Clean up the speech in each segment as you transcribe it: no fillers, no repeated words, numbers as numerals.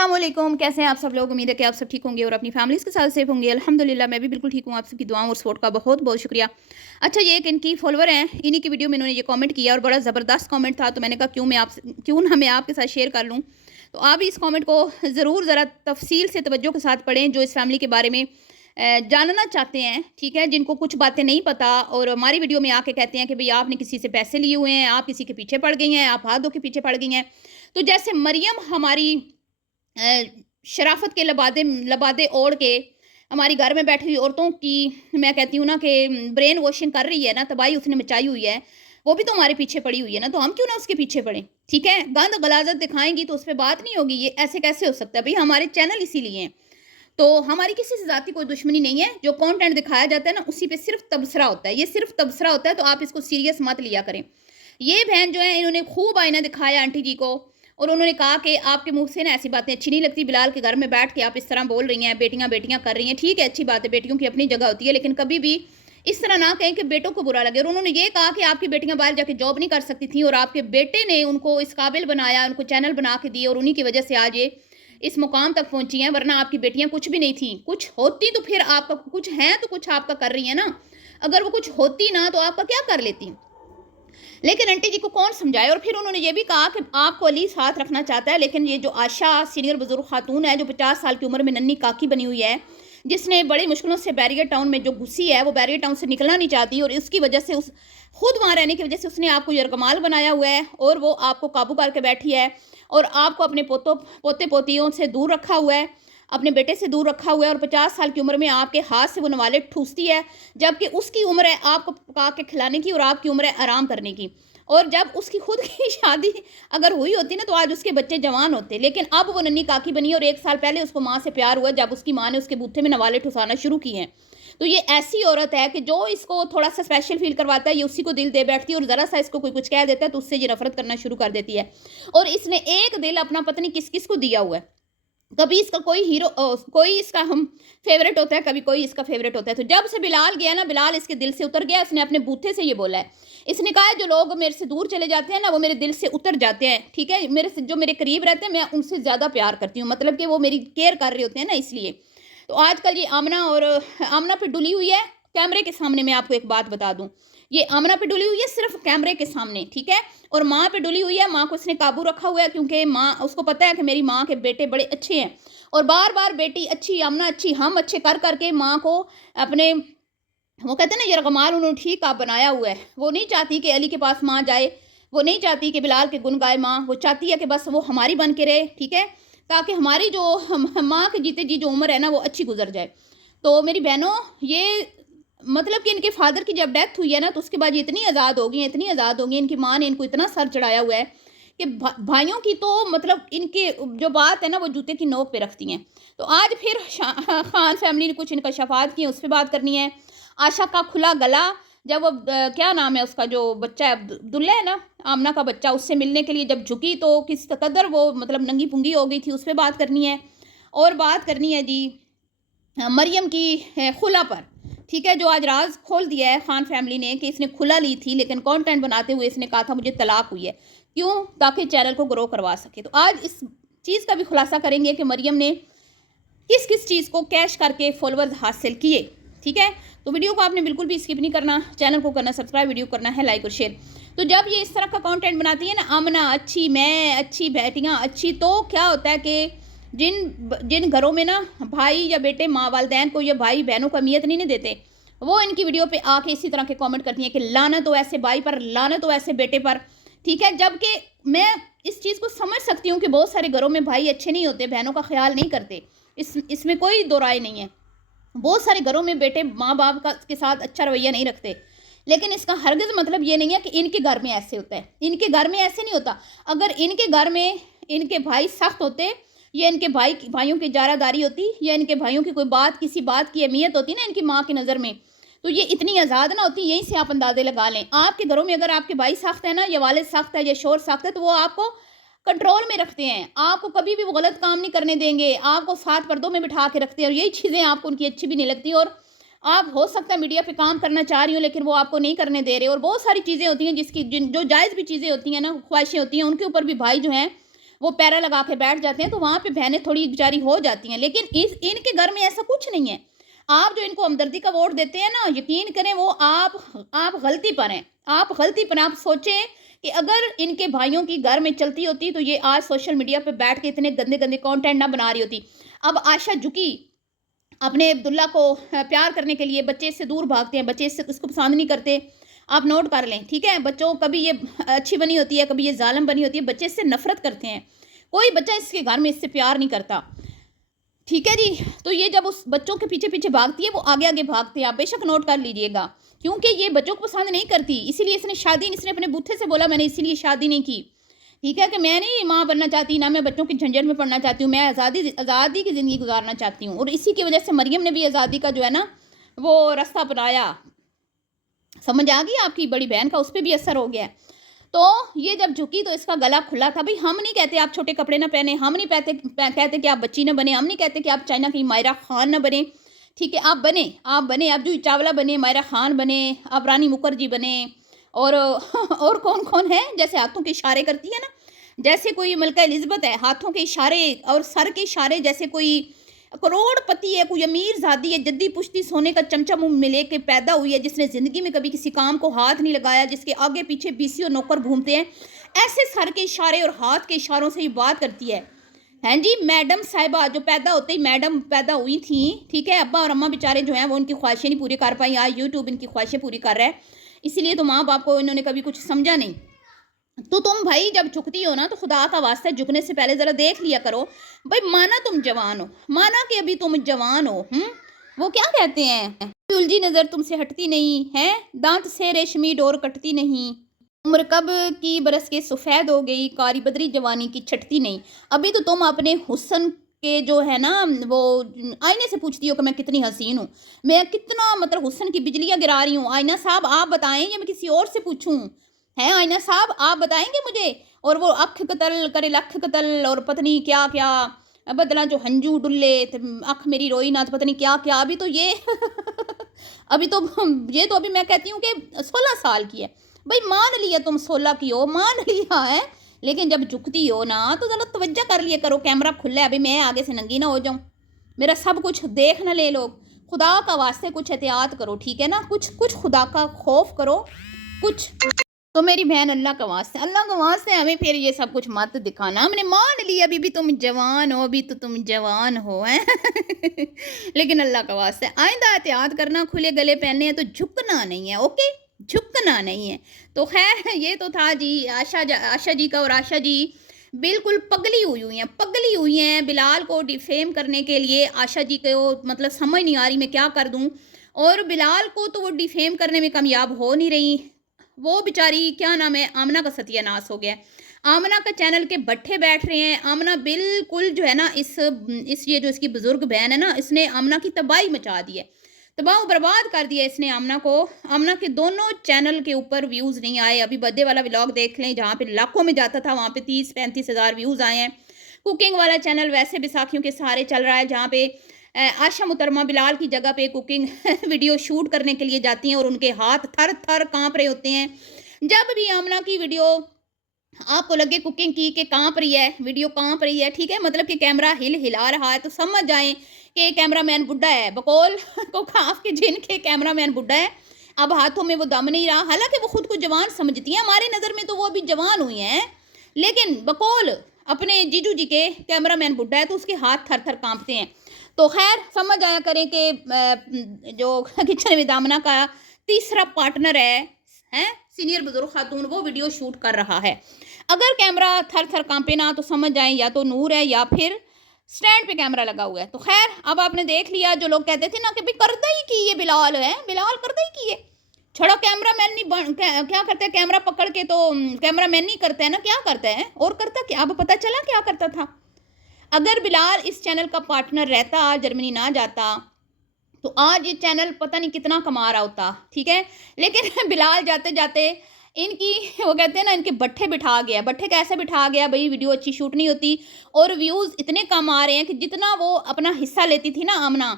अस्सलाम वालेकुम, कैसे हैं आप सब लोग। उम्मीद है कि आप सब ठीक होंगे और अपनी फैमिलीज़ के साथ सेफ होंगे। अल्हम्दुलिल्लाह मैं भी बिल्कुल ठीक हूँ। आप सबकी दुआओं और सपोर्ट का बहुत बहुत शुक्रिया। अच्छा, ये एक इनकी फॉलोवर हैं, इन्हीं की वीडियो में इन्होंने ये कमेंट किया और बड़ा ज़बरदस्त कमेंट था, तो मैंने कहा क्यों ना मैं आपके साथ शेयर कर लूँ। तो आप भी इस कमेंट को ज़रूर ज़रा तफसील से तवज्जो के साथ पढ़ें, जो इस फैमिली के बारे में जानना चाहते हैं, ठीक है, जिनको कुछ बातें नहीं पता और हमारी वीडियो में आके कहते हैं कि भई आपने किसी से पैसे लिए हुए हैं, आप किसी के पीछे पड़ गई हैं, आप हाथों के पीछे पड़ गई हैं। तो जैसे मरियम हमारी अ, शराफ़त के लबादे लबादे ओढ़ के हमारी घर में बैठी हुई औरतों की, मैं कहती हूँ ना कि ब्रेन वॉशिंग कर रही है ना, तबाही उसने मचाई हुई है, वो भी तो हमारे पीछे पड़ी हुई है ना, तो हम क्यों ना उसके पीछे पड़ें, ठीक है। गंद गलाजत दिखाएंगी तो उस पर बात नहीं होगी, ये ऐसे कैसे हो सकता है भाई। हमारे चैनल इसीलिए हैं, तो हमारी किसी से ज़ाती कोई दुश्मनी नहीं है। जो कंटेंट दिखाया जाता है ना, उसी पे सिर्फ तबसरा होता है, ये सिर्फ तबसरा होता है, तो आप इसको सीरियस मत लिया करें। ये बहन जो है, इन्होंने खूब आईना दिखाया आंटी जी को और उन्होंने कहा कि आपके मुंह से ना ऐसी बातें अच्छी नहीं लगती, बिलाल के घर में बैठ के आप इस तरह बोल रही हैं, बेटियां बेटियां कर रही हैं। ठीक है, अच्छी बात है, बेटियों की अपनी जगह होती है, लेकिन कभी भी इस तरह ना कहें कि बेटों को बुरा लगे। और उन्होंने ये कहा कि आपकी बेटियां बाहर जाके जॉब नहीं कर सकती थी और आपके बेटे ने उनको इस काबिल बनाया, उनको चैनल बना के दिए और उन्हीं की वजह से आज ये इस मुकाम तक पहुंची हैं, वरना आपकी बेटियां कुछ भी नहीं थी। कुछ होती तो फिर आपका कुछ है, तो कुछ आपका कर रही है ना। अगर वो कुछ होती ना, तो आपका क्या कर लेती। लेकिन आंटी जी को कौन समझाए। और फिर उन्होंने ये भी कहा कि आपको अली साथ रखना चाहता है, लेकिन ये जो आशा सीनियर बुजुर्ग खातून है, जो 50 साल की उम्र में नन्ही काकी बनी हुई है, जिसने बड़ी मुश्किलों से बैरियर टाउन में जो घुसी है, वो बैरियर टाउन से निकलना नहीं चाहती और इसकी वजह से उस खुद वहाँ रहने की वजह से उसने आपको यरगमाल बनाया हुआ है और वो आपको काबू करके बैठी है और आपको अपने पोते पोतियों से दूर रखा हुआ है, अपने बेटे से दूर रखा हुआ है। और 50 साल की उम्र में आपके हाथ से वो नवाले ठूसती है, जबकि उसकी उम्र है आपको पका के खिलाने की और आपकी उम्र है आराम करने की। और जब उसकी खुद की शादी अगर हुई होती ना, तो आज उसके बच्चे जवान होते, लेकिन अब वो नन्ही काकी बनी और 1 साल पहले उसको माँ से प्यार हुआ, जब उसकी माँ ने उसके बूथे में नवाले ठुसाना शुरू किए हैं। तो ये ऐसी औरत है कि जो इसको थोड़ा सा स्पेशल फील करवाता है, ये उसी को दिल दे बैठती है और ज़रा सा इसको कोई कुछ कह देता है तो उससे ये नफरत करना शुरू कर देती है। और इसने एक दिल अपना पता नहीं किस किस को दिया हुआ है। कभी इसका कोई हीरो कोई इसका हम फेवरेट होता है, कभी कोई इसका फेवरेट होता है। तो जब से बिलाल गया ना, बिलाल इसके दिल से उतर गया। इसने अपने बूथे से ये बोला है, इसने कहा है जो लोग मेरे से दूर चले जाते हैं ना, वो मेरे दिल से उतर जाते हैं, ठीक है। मेरे से जो मेरे करीब रहते हैं, मैं उनसे ज़्यादा प्यार करती हूँ, मतलब कि वो मेरी केयर कर रहे होते हैं ना, इसलिए। तो आजकल ये आमना पे डुली हुई है कैमरे के सामने। मैं आपको एक बात बता दूं, ये आमना पे डुली हुई है सिर्फ कैमरे के सामने, ठीक है। और माँ पे डुली हुई है, माँ को इसने काबू रखा हुआ है, क्योंकि माँ, उसको पता है कि मेरी माँ के बेटे बड़े अच्छे हैं। और बार बार बेटी अच्छी, आमना अच्छी, हम अच्छे कर करके माँ को अपने, वो कहते हैं ना, यरगमाल उन्होंने ठीक आप बनाया हुआ है। वो नहीं चाहती कि अली के पास माँ जाए, वो नहीं चाहती कि बिलाल के गुन गाए माँ, वो चाहती है कि बस वो हमारी बन के रहे, ठीक है, ताकि हमारी जो माँ के जीते जी जो उम्र है ना, वो अच्छी गुजर जाए। तो मेरी बहनों, ये मतलब कि इनके फादर की जब डेथ हुई है ना, तो उसके बाद ये इतनी आज़ाद हो गई हैं, इतनी आज़ाद हो गई। इनकी माँ ने इनको इतना सर चढ़ाया हुआ है कि भाइयों की तो मतलब इनके जो बात है ना, वो जूते की नोक पे रखती हैं। तो आज फिर खान फैमिली ने कुछ इनका शफात की, उस पर बात करनी है। आशा का खुला गला, जब वो क्या नाम है उसका, जो बच्चा है अब्दुल्ला है ना, आमना का बच्चा, उससे मिलने के लिए जब झुकी तो किस कदर वो मतलब नंगी पुंगी हो गई थी, उस पर बात करनी है। और बात करनी है जी मरियम की खुला पर, ठीक है, जो आज राज खोल दिया है खान फैमिली ने कि इसने खुला ली थी, लेकिन कंटेंट बनाते हुए इसने कहा था मुझे तलाक हुई है। क्यों? ताकि चैनल को ग्रो करवा सके। तो आज इस चीज़ का भी खुलासा करेंगे कि मरियम ने किस किस चीज़ को कैश करके फॉलोअर्स हासिल किए, ठीक है। तो वीडियो को आपने बिल्कुल भी स्किप नहीं करना, चैनल को करना सब्सक्राइब, वीडियो करना है लाइक और शेयर। तो जब ये इस तरह का कंटेंट बनाती है ना, आमना अच्छी, मैं अच्छी, बेटियां अच्छी, तो क्या होता है कि जिन जिन घरों में ना भाई या बेटे माँ वालदैन को या भाई बहनों को अहमियत नहीं देते, वो इनकी वीडियो पे आके इसी तरह के कमेंट करती हैं कि लानत हो ऐसे भाई पर, लानत हो ऐसे बेटे पर, ठीक है। जबकि मैं इस चीज़ को समझ सकती हूँ कि बहुत सारे घरों में भाई अच्छे नहीं होते, बहनों का ख्याल नहीं करते, इसमें कोई दो राय नहीं है। बहुत सारे घरों में बेटे माँ बाप का के साथ अच्छा रवैया नहीं रखते, लेकिन इसका हरगिज़ मतलब ये नहीं है कि इनके घर में ऐसे होता है। इनके घर में ऐसे नहीं होता। अगर इनके घर में इनके भाई सख्त होते, या इनके भाइयों की जारादारी होती, या इनके भाइयों की कोई बात, किसी बात की अहमियत होती ना इनकी माँ की नज़र में, तो ये इतनी आज़ाद ना होती। यहीं से आप अंदाजे लगा लें। आपके घरों में अगर आपके भाई सख्त है ना, या वालिद सख्त है, या शोर सख्त है, तो वो आपको कंट्रोल में रखते हैं, आपको कभी भी वो गलत काम नहीं करने देंगे, आपको साथ पर्दों में बिठा के रखते हैं। और यही चीज़ें आपको उनकी अच्छी भी नहीं लगती। और आप हो सकता है मीडिया पे काम करना चाह रही हो, लेकिन वो आपको नहीं करने दे रहे। और बहुत सारी चीज़ें होती हैं जो जायज़ भी चीज़ें होती हैं ना, ख्वाहिशें होती हैं, उनके ऊपर भी भाई जो हैं वो पैरा लगा के बैठ जाते हैं, तो वहाँ पे बहनें थोड़ी बेचारी हो जाती हैं। लेकिन इनके घर में ऐसा कुछ नहीं है। आप जो इनको हमदर्दी का वोट देते हैं ना, यकीन करें वो आप गलती पर हैं, आप गलती पर। आप सोचें कि अगर इनके भाइयों की घर में चलती होती तो ये आज सोशल मीडिया पे बैठ के इतने गंदे गंदे कंटेंट ना बना रही होती। अब आशा झुकी अपने अब्दुल्ला को प्यार करने के लिए बच्चे इससे दूर भागते हैं, बच्चे इसको पसंद नहीं करते। आप नोट कर लें, ठीक है। बच्चों कभी ये अच्छी बनी होती है, कभी ये जालिम बनी होती है, बच्चे इससे नफरत करते हैं। कोई बच्चा इसके घर में इससे प्यार नहीं करता, ठीक है जी। तो ये जब उस बच्चों के पीछे पीछे भागती है, वो आगे आगे भागते हैं। आप बेशक नोट कर लीजिएगा, क्योंकि ये बच्चों को पसंद नहीं करती, इसीलिए इसने अपने बूथे से बोला मैंने इसीलिए शादी नहीं की, ठीक है, कि मैं नहीं माँ बनना चाहती, ना मैं बच्चों की झंझट में पड़ना चाहती हूँ, मैं आज़ादी की ज़िंदगी गुजारना चाहती हूँ। और इसी की वजह से मरियम ने भी आज़ादी का जो है ना वो रास्ता अपनाया। समझ आ गई आपकी बड़ी बहन का, उस पर भी असर हो गया है। तो ये जब झुकी तो इसका गला खुला था। भाई हम नहीं कहते आप छोटे कपड़े ना पहने, हम नहीं कहते कि आप बच्ची ना बने, हम नहीं कहते कि आप चाइना की मायरा खान ना बने, ठीक है। आप बने, आप जूही चावला बने, मायरा खान बने, आप रानी मुखर्जी बने, और कौन कौन है, जैसे हाथों के इशारे करती है ना, जैसे कोई मलका एलिज़ाबेथ है, हाथों के इशारे और सर के इशारे, जैसे कोई करोड़पति है, कोई अमीर ज़ादी है, जद्दी पुश्ती सोने का चमचा मुंह में लेके पैदा हुई है, जिसने ज़िंदगी में कभी किसी काम को हाथ नहीं लगाया, जिसके आगे पीछे बीसी और नौकर घूमते हैं, ऐसे सर के इशारे और हाथ के इशारों से ये बात करती है। हैं जी, मैडम साहिबा जो पैदा होते ही मैडम पैदा हुई थी, ठीक है। अब्बा और अम्मा बेचारे जो हैं वो उनकी ख्वाहिशें नहीं पूरी कर पाई, आज यूट्यूब इनकी ख्वाहिशें पूरी कर रहा है, इसीलिए तो माँ बाप को इन्होंने कभी कुछ समझा नहीं। तो तुम भाई जब झुकती हो ना, तो खुदा का वास्ता झुकने से पहले ज़रा देख लिया करो। भाई माना तुम जवान हो, माना कि अभी तुम जवान हो, वो क्या कहते हैं, उलझी नज़र तुमसे हटती नहीं है, दांत से रेशमी डोर कटती नहीं, उम्र कब की बरस के सफ़ेद हो गई, कारी बदरी जवानी की छटती नहीं। अभी तो तुम अपने हुस्न के जो है ना वो आईने से पूछती हो कि मैं कितनी हसीन हूँ, मैं कितना मतलब हुस्न की बिजलियाँ गिरा रही हूँ। आईना साहब आप बताएं या मैं किसी और से पूछूं? हैं आईना साहब आप बताएंगे मुझे? और वो अख कतल करे लख कतल और पत्नी क्या क्या बदला जो हंजू डुल्ले, अख मेरी रोई ना, तो पता नहीं क्या क्या। अभी तो ये अभी तो ये तो अभी मैं कहती हूँ कि 16 साल की है। भाई मान लिया तुम 16 की हो, मान लिया है, लेकिन जब झुकती हो ना तो ज़रा तवज्जो कर लिया करो। कैमरा खुला है, अभी मैं आगे से नंगी ना हो जाऊँ, मेरा सब कुछ देख ना ले लोग। खुदा का वास्ते कुछ एहतियात करो, ठीक है ना, कुछ खुदा का खौफ करो कुछ। तो मेरी बहन अल्लाह का वास्ते हमें फिर ये सब कुछ मत दिखाना। हमने मान लिया अभी भी तुम जवान हो, अभी तो तुम जवान हो हैं लेकिन अल्लाह का वास्ते आइंदा एहतियात करना, खुले गले पहनने हैं तो झुकना नहीं है, ओके, झुकना नहीं है। तो खैर ये तो था जी आशा जी का। और आशा जी बिल्कुल पगली हुई हैं बिलाल को डिफेम करने के लिए। आशा जी को मतलब समझ नहीं आ रही मैं क्या कर दूं, और बिलाल को तो वो डिफेम करने में कामयाब हो नहीं रही। वो बेचारी क्या नाम है, आमना का सत्यानाश हो गया। आमना का चैनल के बट्ठे बैठ रहे हैं। आमना बिल्कुल जो है ना इस ये जो इसकी बुजुर्ग बहन है ना, इसने आमना की तबाही मचा दी है, तबाह बर्बाद कर दिया इसने आमना को। आमना के दोनों चैनल के ऊपर व्यूज़ नहीं आए। अभी बर्थडे वाला व्लॉग देख लें, जहाँ पे लाखों में जाता था वहाँ पे 30-35 हज़ार व्यूज़ आए हैं। कुकिंग वाला चैनल वैसे बैसाखियों के सहारे चल रहा है, जहाँ पे आशा मुहतरमा बिलाल की जगह पे कुकिंग वीडियो शूट करने के लिए जाती हैं और उनके हाथ थर थर काँप रहे होते हैं। जब भी आमना की वीडियो आपको लगे कुकिंग की कि काँप रही है, वीडियो काँप रही है, ठीक है, मतलब कि कैमरा हिला रहा है, तो समझ जाएं कि कैमरामैन बुड्ढा है। बकौल को खाफ के जिनके कैमरामैन बुड्ढा है, अब हाथों में वो दम नहीं रहा। हालांकि वो खुद को जवान समझती हैं, हमारे नज़र में तो वो अभी जवान हुई हैं, लेकिन बकौल अपने जीजू जी के कैमरामैन बुड्ढा है, तो उसके हाथ थर थर काँपते हैं। तो खैर समझ आया करें कि जो किचन में दामना का तीसरा पार्टनर है सीनियर बुजुर्ग खातून, वो वीडियो शूट कर रहा है। अगर कैमरा थर थर कांपे ना, तो समझ जाएं या तो नूर है या फिर स्टैंड पे कैमरा लगा हुआ है। तो खैर अब आपने देख लिया, जो लोग कहते थे ना कि भाई करदा ही की ये बिलाल है, बिलाल करदा ही की है, छोड़ो कैमरा मैन नहीं क्या करते हैं, कैमरा पकड़ के तो कैमरा मैन नहीं करते हैं ना, क्या करते हैं और करता क्या, अब पता चला क्या करता था। अगर बिलाल इस चैनल का पार्टनर रहता, जर्मनी ना जाता, तो आज ये चैनल पता नहीं कितना कमा रहा होता, ठीक है। लेकिन बिलाल जाते जाते इनकी वो कहते हैं ना, इनके बट्ठे बिठा गया। बट्ठे कैसे बिठा गया भाई, वीडियो अच्छी शूट नहीं होती और व्यूज़ इतने कम आ रहे हैं कि जितना वो अपना हिस्सा लेती थी ना आमना,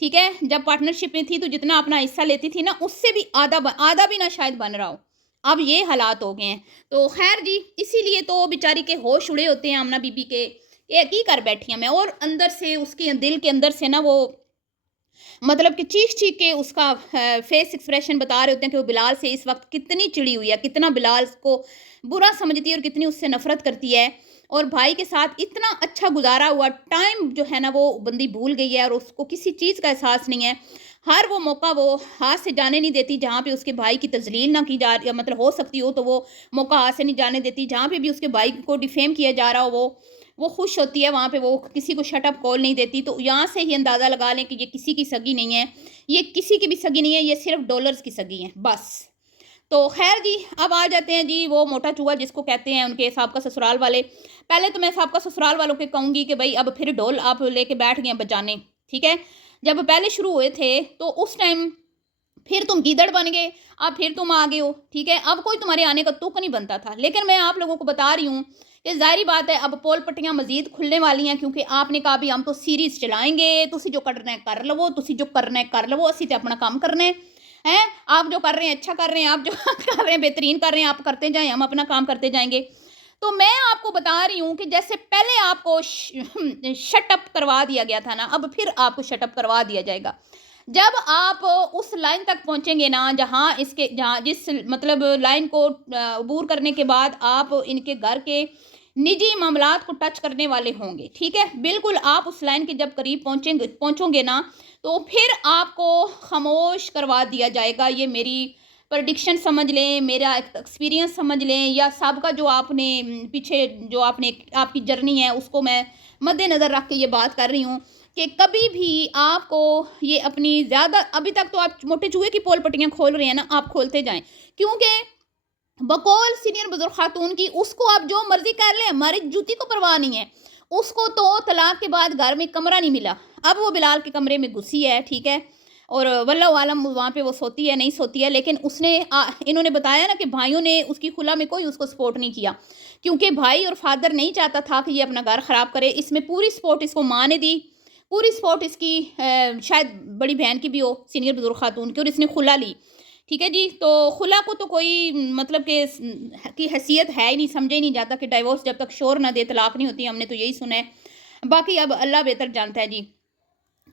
ठीक है, जब पार्टनरशिप में थी तो जितना अपना हिस्सा लेती थी ना, उससे भी आधा भी ना शायद बन रहा हो। अब ये हालात हो गए हैं। तो खैर जी, इसीलिए तो बेचारी के होश उड़े होते हैं आमना बीबी के, ये की कर बैठी हैं मैं, और अंदर से उसके दिल के अंदर से ना वो मतलब कि चीख-चीख के उसका फेस एक्सप्रेशन बता रहे होते हैं कि वो बिलाल से इस वक़्त कितनी चिड़ी हुई है, कितना बिलाल को बुरा समझती है और कितनी उससे नफ़रत करती है। और भाई के साथ इतना अच्छा गुज़ारा हुआ टाइम जो है ना वो बंदी भूल गई है और उसको किसी चीज़ का एहसास नहीं है। हर वो मौका वो हाथ से जाने नहीं देती जहाँ पे उसके भाई की तज़लील ना की जा या मतलब हो सकती हो तो वो मौका हाथ से नहीं जाने देती। जहाँ पे भी उसके भाई को डिफ़ेम किया जा रहा हो वो खुश होती है, वहाँ पे वो किसी को शट अप कॉल नहीं देती। तो यहाँ से ही अंदाज़ा लगा लें कि ये किसी की सगी नहीं है, ये किसी की भी सगी नहीं है, ये सिर्फ़ डॉलर्स की सगी है, बस। तो ख़ैर जी, अब आ जाते हैं जी वो मोटा चूहा जिसको कहते हैं उनके साहब का ससुराल वाले। पहले तो मैं साहब का ससुराल वालों को कहूँगी कि भई अब फिर ढोल आप लेके बैठ गए हैं बजाने, ठीक है? जब पहले शुरू हुए थे, तो उस टाइम फिर तुम गीदड़ बन गए, अब फिर तुम आ गए हो, ठीक है? अब कोई तुम्हारे आने का तुक नहीं बनता था। लेकिन मैं आप लोगों को बता रही हूँ कि ज़ाहिर-सी बात है अब पोल पट्टियाँ मज़ीद खुलने वाली हैं क्योंकि आपने कहा भी हम तो सीरीज़ चलाएँगे, तुसी जो करना है कर लवो, तुसी जो करना है कर लवो, असीं ते अपना काम करना है। हैं? आप जो कर रहे हैं अच्छा कर रहे हैं, आप जो कर रहे हैं बेहतरीन कर रहे हैं, आप करते जाएँ, हम अपना काम करते जाएँगे। तो मैं आपको बता रही हूँ कि जैसे पहले आपको शट अप करवा दिया गया था ना, अब फिर आपको शट अप करवा दिया जाएगा। जब आप उस लाइन तक पहुँचेंगे ना जहाँ जिस मतलब लाइन को अबूर करने के बाद आप इनके घर के निजी मामलात को टच करने वाले होंगे, ठीक है? बिल्कुल आप उस लाइन के जब करीब पहुँचोगे ना, तो फिर आपको खामोश करवा दिया जाएगा। ये मेरी प्रेडिक्शन समझ लें, मेरा एक एक्सपीरियंस समझ लें या सबका जो आपने पीछे जो आपने आपकी जर्नी है उसको मैं मद्देनज़र रख के ये बात कर रही हूँ कि कभी भी आपको ये अपनी ज़्यादा अभी तक तो आप मोटे चूहे की पोल पट्टियाँ खोल रहे हैं ना, आप खोलते जाएँ। क्योंकि बकौल सीनियर बुजुर्ग खातून की उसको आप जो मर्ज़ी कर लें, हमारी जूती को परवाह नहीं है। उसको तो तलाक के बाद घर में कमरा नहीं मिला। अब वो बिलाल के कमरे में घुसी है, ठीक है? और वल्लाहु आलम वहाँ पे वो सोती है, नहीं सोती है, लेकिन उसने इन्होंने बताया ना कि भाइयों ने उसकी खुला में कोई उसको सपोर्ट नहीं किया। क्योंकि भाई और फादर नहीं चाहता था कि ये अपना घर ख़राब करे। इसमें पूरी सपोर्ट इसको माँ ने दी, पूरी सपोर्ट इसकी शायद बड़ी बहन की भी हो, सीनियर बुजुर्ग खातून की, और इसने खुला ली। ठीक है जी, तो खुला को तो कोई मतलब कि की हैसियत है ही नहीं, समझा ही नहीं जाता कि डाइवोर्स जब तक शोर ना दे तलाक नहीं होती, हमने तो यही सुना है। बाकी अब अल्लाह बेहतर जानता है जी।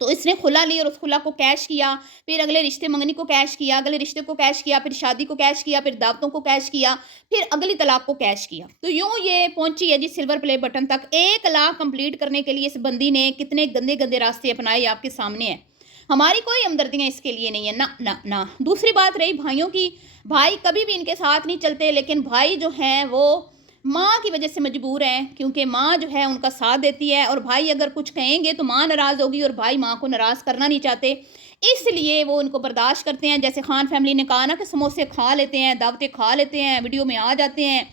तो इसने खुला ली और उस खुला को कैश किया, फिर अगले रिश्ते मंगनी को कैश किया, अगले रिश्ते को कैश किया, फिर शादी को कैश किया, फिर दावतों को कैश किया, फिर अगली तलाक को कैश किया। तो यूँ ये पहुँची है जी सिल्वर प्ले बटन तक। 1 लाख कंप्लीट करने के लिए इस बंदी ने कितने गंदे-गंदे रास्ते अपनाए आपके सामने है। हमारी कोई हमदर्दियाँ इसके लिए नहीं है, ना, ना, ना। दूसरी बात रही भाइयों की, भाई कभी भी इनके साथ नहीं चलते, लेकिन भाई जो हैं वो माँ की वजह से मजबूर हैं क्योंकि माँ जो है उनका साथ देती है और भाई अगर कुछ कहेंगे तो माँ नाराज़ होगी और भाई माँ को नाराज़ करना नहीं चाहते, इसलिए वो उनको बर्दाश्त करते हैं। जैसे खान फैमिली ने कहा ना कि समोसे खा लेते हैं, दावतें खा लेते हैं, वीडियो में आ जाते हैं,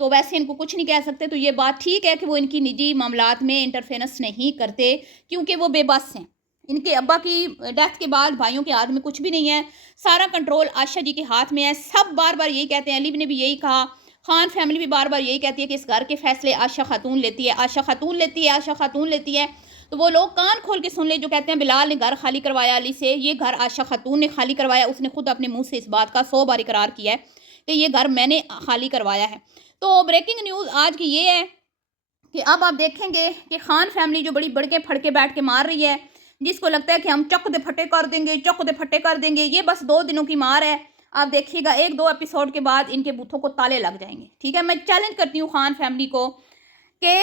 तो वैसे इनको कुछ नहीं कह सकते। तो ये बात ठीक है कि वो इनकी निजी मामलात में इंटरफेरेंस नहीं करते क्योंकि वो बेबस हैं। इनके अब्बा की डेथ के बाद भाइयों के हाथ में कुछ भी नहीं है, सारा कंट्रोल आशा जी के हाथ में है। सब बार बार यही कहते हैं, अली ने भी यही कहा, खान फैमिली भी बार बार यही कहती है कि इस घर के फैसले आशा खातून लेती है, आशा खातून लेती है, आशा खातून लेती है। तो वो लोग कान खोल के सुन ले जो कहते हैं बिलाल ने घर खाली करवाया अली से, ये घर आशा खातून ने खाली करवाया। उसने खुद अपने मुंह से इस बात का 100 बार इकरार किया है कि ये घर मैंने खाली करवाया है। तो ब्रेकिंग न्यूज़ आज की ये है कि अब आप देखेंगे कि खान फैमिली जो बड़ी बढ़ के फड़के बैठ के मार रही है, जिसको लगता है कि हम चक दे फटे कर देंगे, चक दे फटे कर देंगे, ये बस 2 दिनों की मार है। आप देखिएगा 1-2 एपिसोड के बाद इनके बूथों को ताले लग जाएंगे। ठीक है, मैं चैलेंज करती हूँ खान फैमिली को कि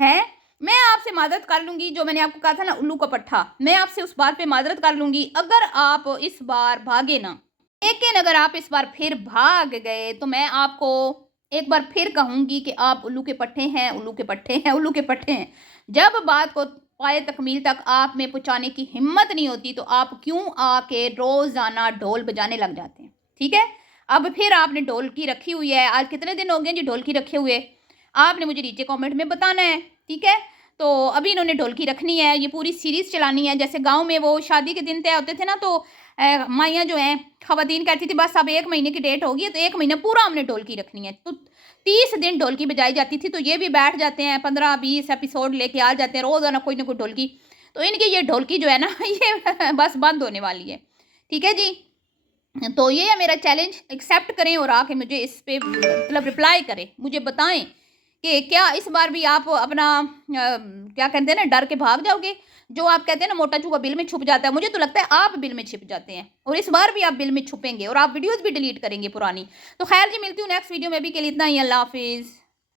है, मैं आपसे मादरत कर लूँगी, जो मैंने आपको कहा था ना उल्लू का पट्ठा, मैं आपसे उस बात पे मादरत कर लूँगी अगर आप इस बार भागे ना। लेकिन अगर आप इस बार फिर भाग गए तो मैं आपको एक बार फिर कहूँगी कि आप उल्लू के पट्टे हैं, उल्लू के पट्टे हैं, उल्लू के पट्टे हैं। जब बात को पाए तकमील तक आप में पहुँचाने की हिम्मत नहीं होती तो आप क्यों आके रोज़ाना ढोल बजाने लग जाते हैं, ठीक है? अब फिर आपने ढोलकी रखी हुई है, आज कितने दिन हो गए जी ढोलकी रखे हुए? आपने मुझे नीचे कमेंट में बताना है, ठीक है? तो अभी इन्होंने ढोलकी रखनी है, ये पूरी सीरीज़ चलानी है। जैसे गाँव में वो शादी के दिन तय होते थे ना, तो माइयाँ जो हैं ख़वातीन कहती थी बस अब 1 महीने की डेट होगी तो 1 महीना पूरा हमने ढोलकी रखनी है। तो 30 दिन ढोलकी बजाई जाती थी, तो ये भी बैठ जाते हैं, 15-20 एपिसोड लेके आ जाते हैं, रोज़ाना कोई ना कोई ढोलकी। तो इनकी ये ढोलकी जो है ना ये बस बंद होने वाली है। ठीक है जी? تو یہ ہے میرا چیلنج، ایکسیپٹ کریں اور آ کے مجھے اس پہ مطلب رپلائی کریں، مجھے بتائیں کہ کیا اس بار بھی آپ اپنا کیا کہتے ہیں نا ڈر کے بھاگ جاؤ گے. جو آپ کہتے ہیں نا موٹا چوہا بل میں چھپ جاتا ہے، مجھے تو لگتا ہے آپ بل میں چھپ جاتے ہیں اور اس بار بھی آپ بل میں چھپیں گے اور آپ ویڈیوز بھی ڈیلیٹ کریں گے پرانی. تو خیر جی، ملتی ہوں نیکسٹ ویڈیو میں، بھی کے لیے اتنا ہی. اللہ حافظ.